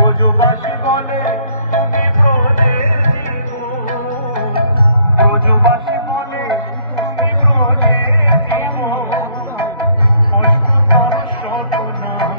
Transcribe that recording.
ব্রজবাসী বলে তুমি ব্রজের জীবন, ব্রজবাসী বলে তুমি ব্রজের জীবন, অষ্টতর শত নাম